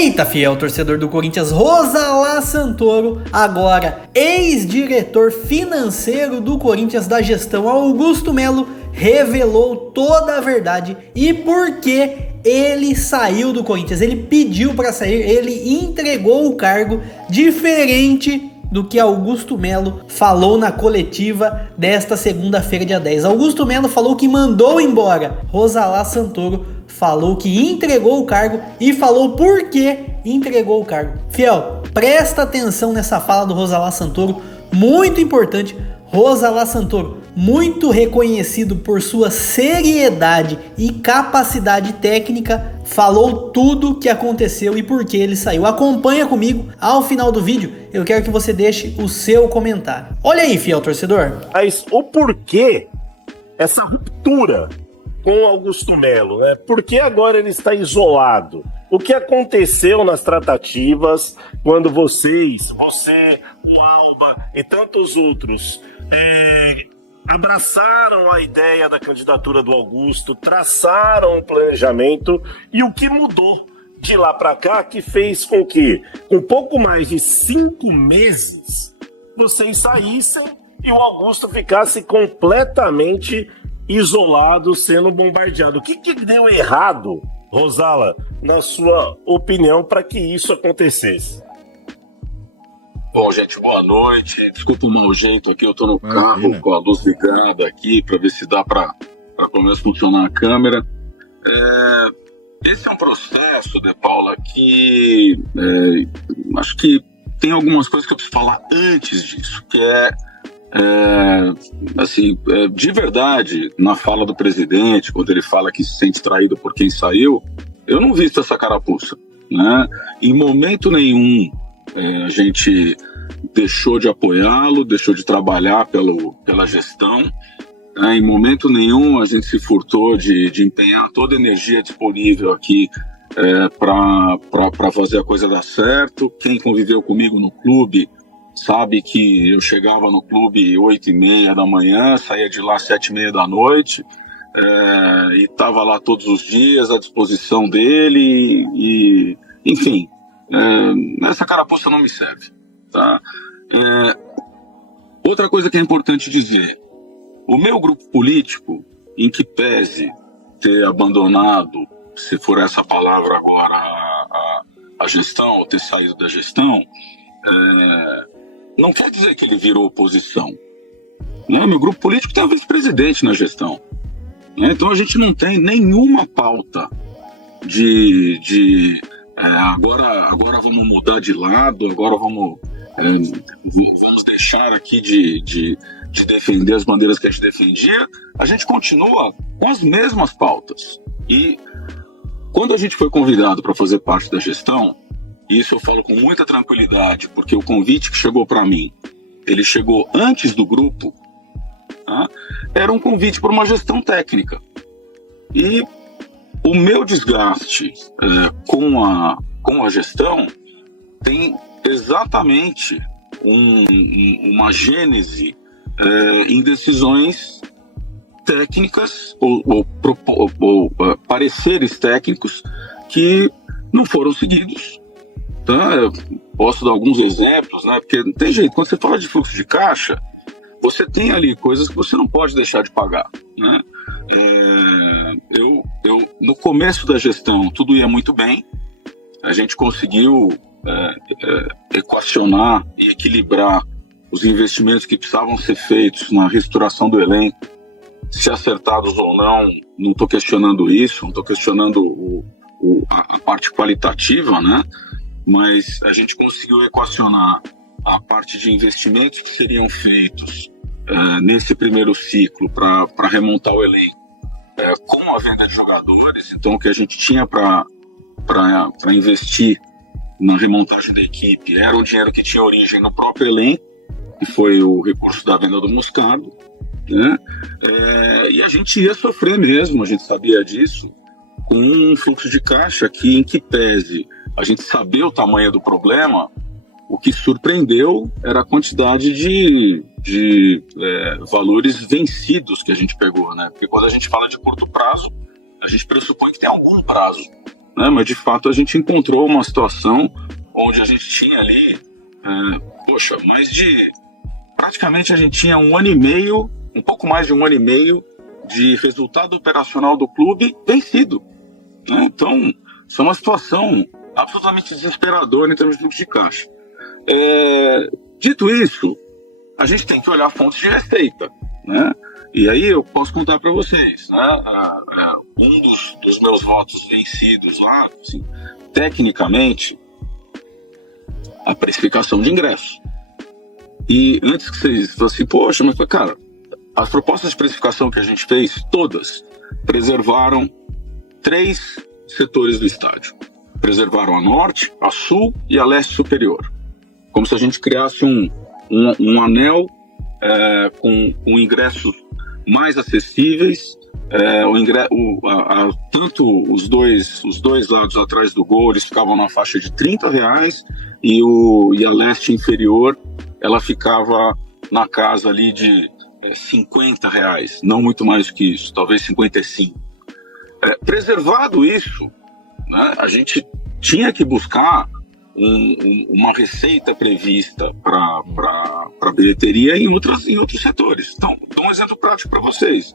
Eita, fiel torcedor do Corinthians, Rosalá Santoro, agora ex-diretor financeiro do Corinthians da gestão Augusto Melo, revelou toda a verdade e por que ele saiu do Corinthians. Ele pediu para sair, ele entregou o cargo, diferente do que Augusto Melo falou na coletiva desta segunda-feira, dia 10. Augusto Melo falou que mandou embora. Rosalá Santoro falou que entregou o cargo e falou por que entregou o cargo. Fiel, presta atenção nessa fala do Rosalá Santoro, muito importante. Rosalá Santoro, muito reconhecido por sua seriedade e capacidade técnica, falou tudo o que aconteceu e por que ele saiu. Acompanha comigo, ao final do vídeo eu quero que você deixe o seu comentário. Olha aí, fiel torcedor. Mas o porquê essa ruptura com Augusto Melo, né? Por que agora ele está isolado? O que aconteceu nas tratativas quando você, o Alba e tantos outros abraçaram a ideia da candidatura do Augusto, traçaram um planejamento, e o que mudou de lá para cá que fez com que, com pouco mais de 5 meses, vocês saíssem e o Augusto ficasse completamente isolado, sendo bombardeado? O que deu errado, Rosala, na sua opinião, para que isso acontecesse? Bom, gente, boa noite. Desculpa o mau jeito aqui, eu tô no carro com a luz ligada aqui para ver se dá para pelo menos funcionar a câmera. Esse é um processo, De Paula, que acho que tem algumas coisas que eu preciso falar antes disso, que de verdade, na fala do presidente, quando ele fala que se sente traído por quem saiu, eu não visto essa carapuça, né? Em momento nenhum a gente deixou de apoiá-lo, deixou de trabalhar pela gestão, né? Em momento nenhum a gente se furtou de empenhar toda a energia disponível aqui para fazer a coisa dar certo. Quem conviveu comigo no clube sabe que eu chegava no clube 8h30 da manhã, saía de lá 7h30 da noite, e estava lá todos os dias à disposição dele, e enfim, essa carapuça não me serve, tá? Outra coisa que é importante dizer: o meu grupo político, em que pese ter abandonado, se for essa palavra agora, a gestão, ou ter saído da gestão, não quer dizer que ele virou oposição, né? Meu grupo político tem um vice-presidente na gestão, né? Então a gente não tem nenhuma pauta agora vamos mudar de lado, agora vamos deixar aqui de defender as bandeiras que a gente defendia. A gente continua com as mesmas pautas. E quando a gente foi convidado para fazer parte da gestão, e isso eu falo com muita tranquilidade, porque o convite que chegou para mim, ele chegou antes do grupo, tá? Era um convite para uma gestão técnica. E o meu desgaste com a gestão tem exatamente uma gênese em decisões técnicas ou pareceres técnicos que não foram seguidos. Tá? Eu posso dar alguns exemplos, né? Porque não tem jeito, quando você fala de fluxo de caixa, você tem ali coisas que você não pode deixar de pagar, né? Eu no começo da gestão tudo ia muito bem, a gente conseguiu equacionar e equilibrar os investimentos que precisavam ser feitos na reestruturação do elenco, se acertados ou não estou questionando isso, não estou questionando a parte qualitativa, né? Mas a gente conseguiu equacionar a parte de investimentos que seriam feitos nesse primeiro ciclo para remontar o elenco, com a venda de jogadores. Então o que a gente tinha para investir na remontagem da equipe era um dinheiro que tinha origem no próprio elenco, que foi o recurso da venda do Moscardo, né? E a gente ia sofrer mesmo, a gente sabia disso, com um fluxo de caixa que, em que pese a gente saber o tamanho do problema, o que surpreendeu era a quantidade de valores vencidos que a gente pegou, né? Porque quando a gente fala de curto prazo, a gente pressupõe que tem algum prazo, né? Mas de fato a gente encontrou uma situação onde a gente tinha ali, praticamente a gente tinha 1 ano e meio, um pouco mais de 1 ano e meio de resultado operacional do clube vencido, né? Então, isso é uma situação absolutamente desesperadora em termos de fluxo de caixa. Dito isso, a gente tem que olhar fontes de receita, né? E aí eu posso contar para vocês, né? Um dos meus votos vencidos lá, assim, tecnicamente, a precificação de ingressos. E antes que vocês fossem, poxa, mas cara, as propostas de precificação que a gente fez, todas, preservaram 3 setores do estádio. Preservaram a norte, a sul e a leste superior. Como se a gente criasse um anel com ingressos mais acessíveis, tanto os dois lados atrás do gol, eles ficavam na faixa de R$30 e a leste inferior, ela ficava na casa ali de R$50, não muito mais que isso, talvez 55. Preservado isso, né, a gente tinha que buscar uma receita prevista para bilheteria em outros setores. Então, dou um exemplo prático para vocês.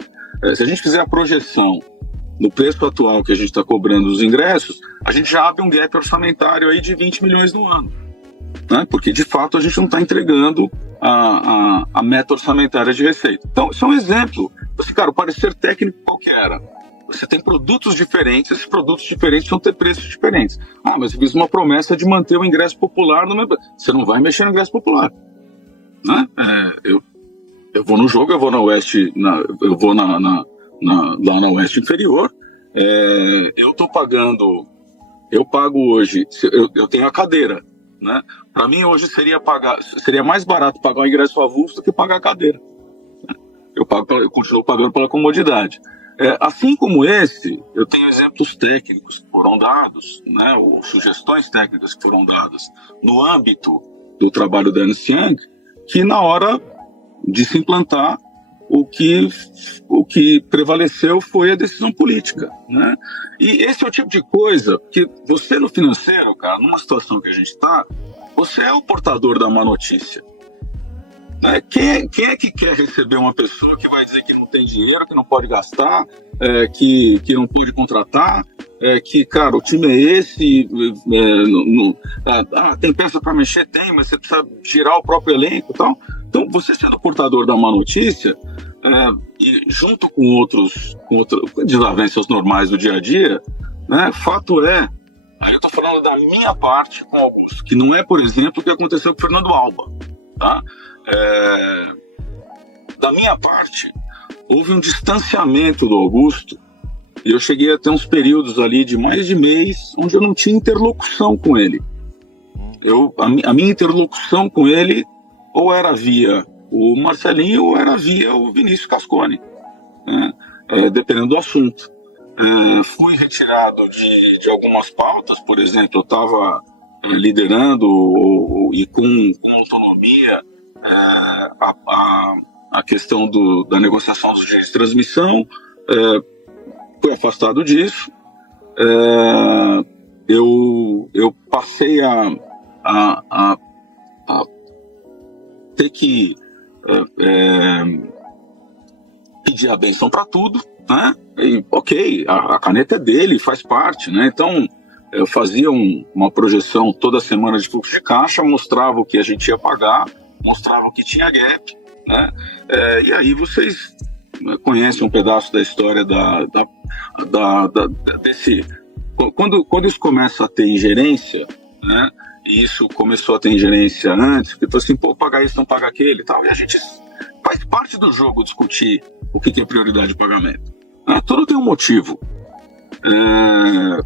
Se a gente fizer a projeção no preço atual que a gente está cobrando os ingressos, a gente já abre um gap orçamentário aí de 20 milhões no ano, né? Porque, de fato, a gente não está entregando a meta orçamentária de receita. Então, isso é um exemplo. Cara, o parecer técnico qual que era? Você tem produtos diferentes, esses produtos diferentes vão ter preços diferentes. Mas eu fiz uma promessa de manter o ingresso popular no meu... Você não vai mexer no ingresso popular, né? Eu vou no jogo, eu vou na Oeste, eu vou lá na Oeste Inferior, eu pago hoje, eu tenho a cadeira, né? Para mim hoje seria mais barato pagar o ingresso avulso do que pagar a cadeira. Eu continuo pagando pela comodidade. Assim como esse, eu tenho exemplos técnicos que foram dados, né, ou sugestões técnicas que foram dadas no âmbito do trabalho da Ernst Young, que na hora de se implantar, o que prevaleceu foi a decisão política, né? E esse é o tipo de coisa que você no financeiro, cara, numa situação que a gente está, você é o portador da má notícia. Quem é que quer receber uma pessoa que vai dizer que não tem dinheiro, que não pode gastar, que não pode contratar, que, cara, o time é esse, tem peça para mexer? Tem, mas você precisa girar o próprio elenco e tal. Então, você sendo portador da má notícia, e junto com outras desavenças normais do dia a dia, né, fato é, aí eu estou falando da minha parte com alguns, que não é, por exemplo, o que aconteceu com o Fernando Alba, tá? Da minha parte, houve um distanciamento do Augusto e eu cheguei a ter uns períodos ali de mais de mês onde eu não tinha interlocução com ele. A minha interlocução com ele ou era via o Marcelinho ou era via o Vinícius Cascone, né? Dependendo do assunto. Fui retirado de algumas pautas, por exemplo, eu estava liderando e com autonomia a questão da negociação dos direitos de transmissão, fui afastado disso. Eu passei a ter que pedir a benção para tudo, né? E, ok, a caneta é dele, faz parte, né? Então eu fazia uma projeção toda semana de fluxo de caixa, mostrava o que a gente ia pagar, mostrava que tinha gap, né? E aí vocês conhecem um pedaço da história desse... Quando isso começa a ter ingerência, né? E isso começou a ter ingerência antes, porque falou assim, pagar isso, não paga aquele e tal, e a gente faz parte do jogo discutir o que é prioridade de pagamento. Tudo tem um motivo.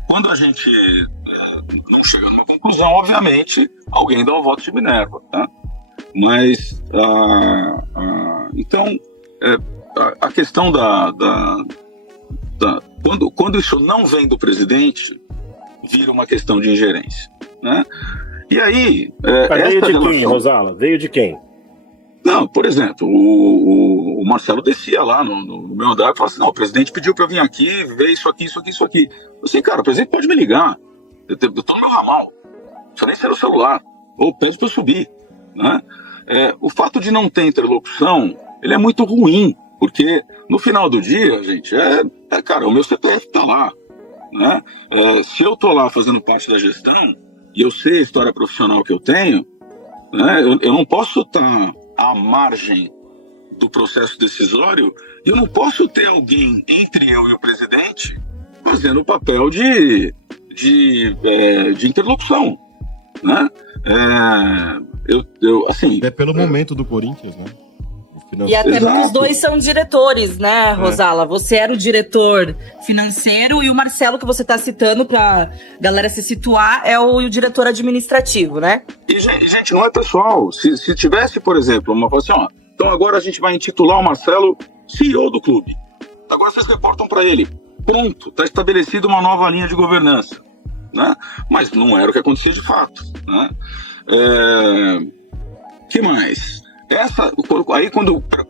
Quando a gente não chega numa conclusão, obviamente, alguém dá o voto de Minerva, tá? Mas, então, a questão quando isso não vem do presidente, vira uma questão de ingerência, né? E aí... Veio de quem, Rosala? Veio de quem? Não, por exemplo, o Marcelo descia lá no meu andar e falava assim, não, o presidente pediu para eu vir aqui, ver isso aqui. Eu assim, cara, o presidente pode me ligar, eu tô no meu ramal, não precisa nem ser o celular, ou pede para eu subir, né? O fato de não ter interlocução, ele é muito ruim, porque no final do dia, gente, cara, o meu CPF tá lá, né? Se eu tô lá fazendo parte da gestão, e eu sei a história profissional que eu tenho, né, eu não posso estar à margem do processo decisório, eu não posso ter alguém entre eu e o presidente fazendo o papel de interlocução, né? Assim, é pelo momento do Corinthians, né? E até porque os dois são diretores, né, Rosala? Você era o diretor financeiro e o Marcelo, que você está citando para galera se situar, é o diretor administrativo, né? E, gente, não é pessoal. Se tivesse, por exemplo, uma coisa assim, ó, então agora a gente vai intitular o Marcelo CEO do clube. Agora vocês reportam para ele. Pronto, está estabelecida uma nova linha de governança, né? Mas não era o que acontecia de fato, né? Que mais? Aí,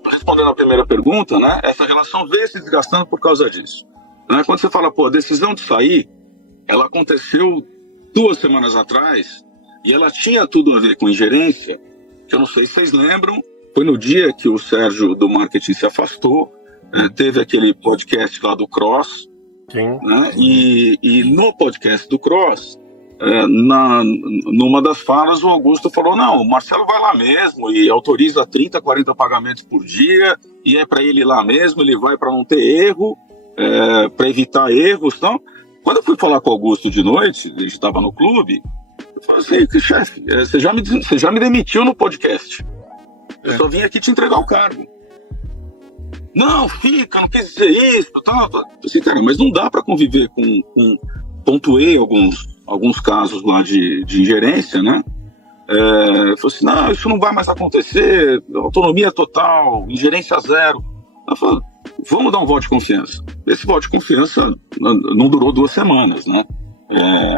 respondendo a primeira pergunta, né, essa relação veio se desgastando por causa disso. Né? Quando você fala, a decisão de sair, ela aconteceu 2 semanas atrás e ela tinha tudo a ver com ingerência, que eu não sei se vocês lembram, foi no dia que o Sérgio do marketing se afastou, teve aquele podcast lá do Cross, né, e no podcast do Cross, numa das falas, o Augusto falou, não, o Marcelo vai lá mesmo e autoriza 30, 40 pagamentos por dia e é para ele ir lá mesmo, ele vai para não ter erro, para evitar erros. Então, quando eu fui falar com o Augusto de noite, ele estava no clube, eu falei assim, chefe, você já me demitiu no podcast, eu só vim aqui te entregar o cargo. Não, não quis dizer isso, assim, cara, mas não dá para conviver com pontuei alguns casos lá de ingerência, né? Falei assim, não, isso não vai mais acontecer, autonomia total, ingerência zero. Eu falei, vamos dar um voto de confiança. Esse voto de confiança não durou 2 semanas, né?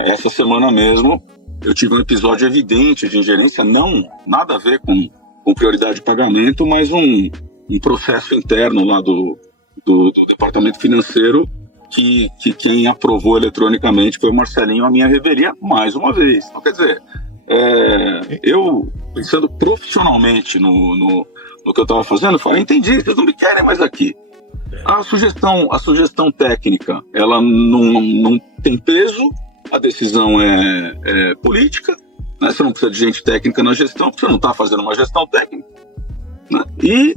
Essa semana mesmo eu tive um episódio evidente de ingerência, nada a ver com prioridade de pagamento, mas um processo interno lá do departamento financeiro, que quem aprovou eletronicamente foi o Marcelinho, a minha revelia, mais uma vez. Então, quer dizer, eu, pensando profissionalmente no que eu estava fazendo, eu falei, entendi, vocês não me querem mais aqui. A sugestão técnica, ela não tem peso, a decisão é política, né? Você não precisa de gente técnica na gestão, porque você não está fazendo uma gestão técnica. Né? E,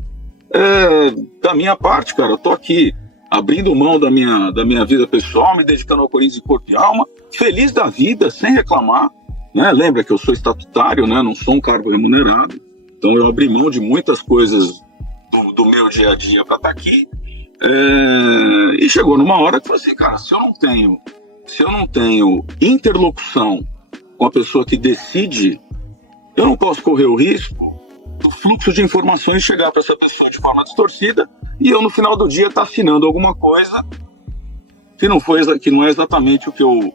da minha parte, cara, eu estou aqui, abrindo mão da minha vida pessoal, me dedicando ao Corinthians de corpo e alma, feliz da vida, sem reclamar, né? Lembra que eu sou estatutário, né? Não sou um cargo remunerado, então eu abri mão de muitas coisas do meu dia a dia para estar aqui, e chegou numa hora que eu falei assim, cara, se eu não tenho interlocução com a pessoa que decide, eu não posso correr o risco do fluxo de informações chegar para essa pessoa de forma distorcida e eu no final do dia estar assinando alguma coisa que não é exatamente o que eu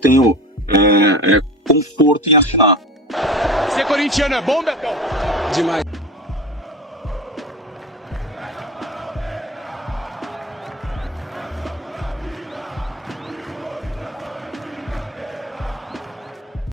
tenho conforto em assinar. Ser corintiano é bom, Betão? Demais.